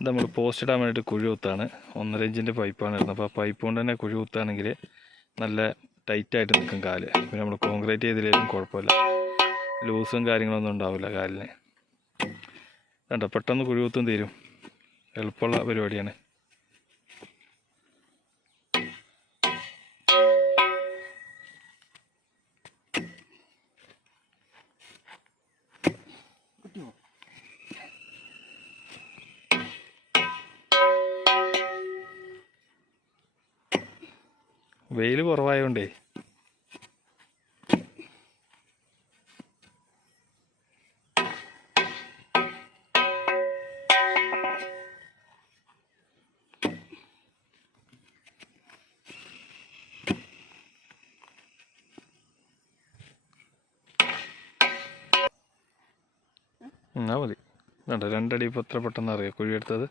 ഇത് നമ്മൾ പോസ്റ്റ് ഇടാൻ വേണ്ടിയിട്ട് കുഴി കുത്താണ്. 1.5 ഇഞ്ചിൻ്റെ പൈപ്പാണ് ഇടുന്നത്. അപ്പോൾ ആ പൈപ്പ് കൊണ്ട് തന്നെ കുഴി കുത്തുകയാണെങ്കിൽ നല്ല ടൈറ്റായിട്ട് നിൽക്കും കാല്. പിന്നെ നമ്മൾ കോൺക്രീറ്റ് ചെയ്തില്ലെങ്കിലും കുഴപ്പമില്ല, ലൂസും കാര്യങ്ങളൊന്നും ഉണ്ടാവില്ല കാലിന്. കണ്ടോ, പെട്ടെന്ന് കുഴി കുത്തും തീരും. എളുപ്പമുള്ള പരിപാടിയാണ്. വെയിൽ കുറവായതുകൊണ്ടേ എന്നാ മതി. വേണ്ട 2 അടി ഇപ്പോൾ എത്ര പെട്ടെന്ന് അറിയാം കുഴിയെടുത്തത്.